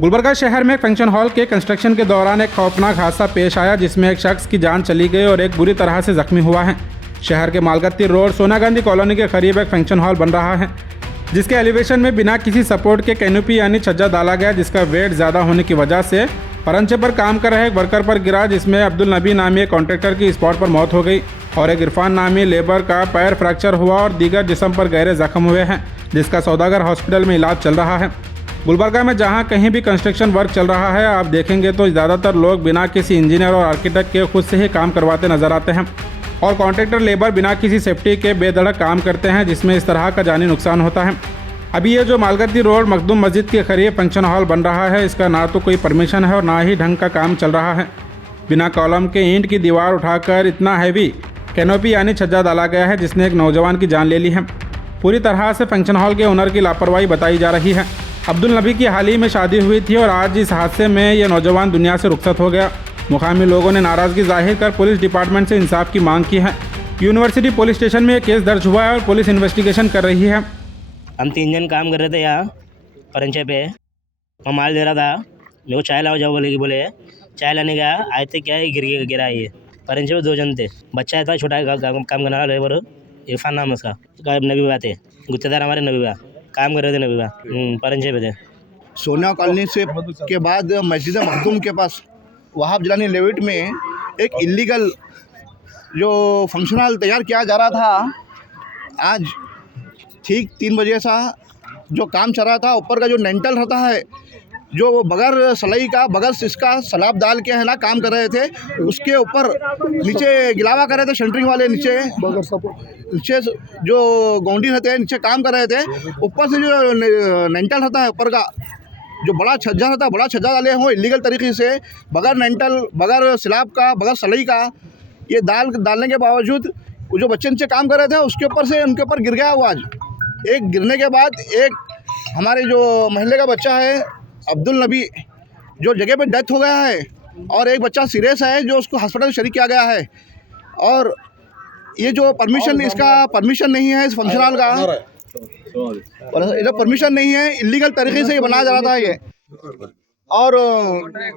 गुलबर्गा शहर में एक फंक्शन हॉल के कंस्ट्रक्शन के दौरान एक खौफनाक हादसा पेश आया जिसमें एक शख्स की जान चली गई और एक बुरी तरह से जख्मी हुआ है। शहर के मालगत्ती रोड सोना गांधी कॉलोनी के करीब एक फंक्शन हॉल बन रहा है जिसके एलिवेशन में बिना किसी सपोर्ट के कैनोपी यानी छज्जा डाला गया, जिसका वेट ज़्यादा होने की वजह से परंचे पर काम कर रहे एक वर्कर पर गिरा, जिसमें अब्दुल नबी नामी एक कॉन्ट्रैक्टर की स्पॉट पर मौत हो गई और एक इरफान नामी लेबर का पैर फ्रैक्चर हुआ और दीगर जिस्म पर गहरे जख्म हुए हैं, जिसका सौदागर हॉस्पिटल में इलाज चल रहा है। गुलबर्गा में जहां कहीं भी कंस्ट्रक्शन वर्क चल रहा है, आप देखेंगे तो ज़्यादातर लोग बिना किसी इंजीनियर और आर्किटेक्ट के खुद से ही काम करवाते नजर आते हैं और कॉन्ट्रैक्टर लेबर बिना किसी सेफ्टी के बेधड़क काम करते हैं, जिसमें इस तरह का जानी नुकसान होता है। अभी ये जो मालगत्ती रोड मखदूम मस्जिद के करीब फंक्शन हॉल बन रहा है, इसका ना तो कोई परमिशन है और ना ही ढंग का काम चल रहा है। बिना कॉलम के ईंट की दीवार उठाकर इतना हैवी कैनोपी यानी छज्जा डाला गया है जिसने एक नौजवान की जान ले ली है। पूरी तरह से फंक्शन हॉल के ओनर की लापरवाही बताई जा रही है। अब्दुल नबी की हाल ही में शादी हुई थी और आज इस हादसे में यह नौजवान दुनिया से रुखसत हो गया। मुकामी लोगों ने नाराज़गी जाहिर कर पुलिस डिपार्टमेंट से इंसाफ की मांग की है। यूनिवर्सिटी पुलिस स्टेशन में यह केस दर्ज हुआ है और पुलिस इन्वेस्टिगेशन कर रही है। हम 3 जन काम कर रहे थे यहाँ परंचे पे। मैं माल दे रहा था, मेरे को चाय लाओ जाओ बोले चाय लाने गया, आए थे क्या है गिरा ये परंचे पे 2 जन थे। बच्चा था छोटा काम करने वाला लेबर, इरफान नाम उसका, नबी बा थे गुत्तेदार हमारे, नबी बा काम कर रहे थे, नबी बा परंचे पे थे। सोना कॉलोनी से के बाद मस्जिद मखदूम के पास वहाब जिलानी लेविट में एक इलीगल जो फंक्शन हॉल तैयार किया जा रहा था, आज ठीक 3 बजे सा जो काम चल रहा था, ऊपर का जो लेंटल रहता है जो बगैर सलाई का बगैर इसका सलाब डाल के है ना काम कर रहे थे, उसके ऊपर नीचे गिलावा कर रहे थे सेंटरिंग वाले, नीचे जो गौंडी रहते हैं नीचे काम कर रहे थे। ऊपर से जो लेंटल रहता है ऊपर का जो बड़ा छज्जा रहता है, बड़ा छज्जा डाले हो इलीगल तरीके से बगैर लेंटल बगैर स्लैब का बगैर सलाई का, ये डालने के बावजूद वो जो बच्चे नीचे काम कर रहे थे उसके ऊपर से उनके ऊपर गिर गया। वो आज एक गिरने के बाद एक हमारे जो महल्ले का बच्चा है अब्दुल नबी जो जगह पे डेथ हो गया है और एक बच्चा सीरियस है जो उसको हॉस्पिटल शरीक किया गया है। और ये जो परमिशन, इसका परमिशन नहीं है इस फंक्शन हॉल का, ये परमिशन नहीं है, इलीगल तरीके से ये बनाया जा रहा था ये, और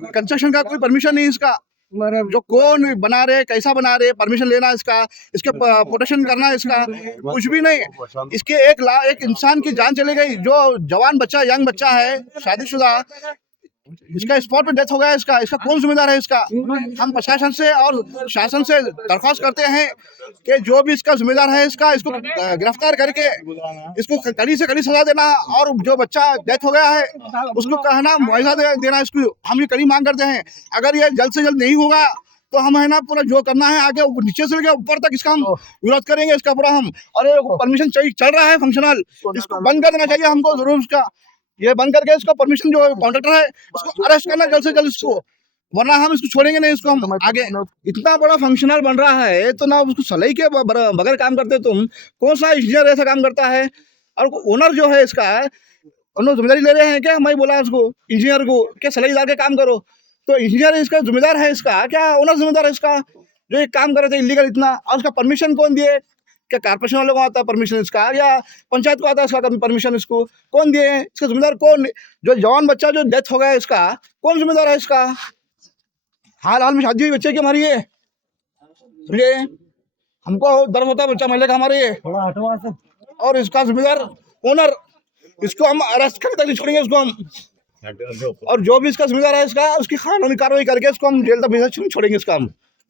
कंस्ट्रक्शन का कोई परमिशन नहीं इसका। जो कौन बना रहे, कैसा बना रहे, परमिशन लेना इसका, इसके प्रोटेक्शन करना इसका कुछ भी नहीं। इसके एक इंसान की जान चली गई, जो जवान बच्चा यंग बच्चा है शादीशुदा, इसका स्पॉट पे डेथ हो गया। इसका कौन जिम्मेदार है इसका? हम प्रशासन से और शासन से दरख्वास्त करते हैं कि जो भी इसका जिम्मेदार है इसको गिरफ्तार करके इसको कड़ी से कड़ी सजा देना, और जो बच्चा डेथ हो गया है उसको कहना मुआवजा देना, इसको हम ये कड़ी मांग करते हैं। अगर ये जल्द से जल्द नहीं होगा तो हम है ना पूरा जो करना है आगे नीचे से लेकर ऊपर तक इसका हम विरोध करेंगे इसका पूरा हम। और ये परमिशन चल रहा है फंक्शन हॉल, इसको बंद कर देना चाहिए हमको जरूर। इसका ये बंद करके इसका परमिशन जो कॉन्ट्रैक्टर है उसको अरेस्ट करना जल्द से जल्द इसको, वरना हम इसको छोड़ेंगे नहीं इसको हम आगे। इतना बड़ा फंक्शन हॉल बन रहा है तो ना उसको सलाई के बगैर काम करते तुम, कौन सा इंजीनियर ऐसा काम करता है? और ओनर जो है इसका, उन्होंने जिम्मेदारी ले रहे हैं क्या? मैं बोला उसको इंजीनियर को क्या सलाई डाल के काम करो, तो इंजीनियर इसका जिम्मेदार है इसका क्या ओनर जिम्मेदार है इसका जो ये काम कर रहे थे इलीगल इतना? और उसका परमिशन कौन दिए? क्या कारपोरेशन वालों को आता है परमिशन इसका, या पंचायत को आता है इसका परमिशन? इसको कौन दिए? इसका जिम्मेदार कौन? जो जवान बच्चा जो डेथ हो गया इसका कौन जिम्मेदार है इसका? हाल में शादी हुई बच्चे की हमारी है, समझे? हमको दर्द होता है बच्चा महल्ले का हमारे ये, और इसका जिम्मेदार ओनर, इसको हम अरेस्ट करने तक नहीं छोड़ेंगे इसको हम। और जो भी इसका जिम्मेदार है इसका उसकी कानूनी कार्रवाई करके इसको हम जेल तक भेज छोड़ेंगे इसका हम।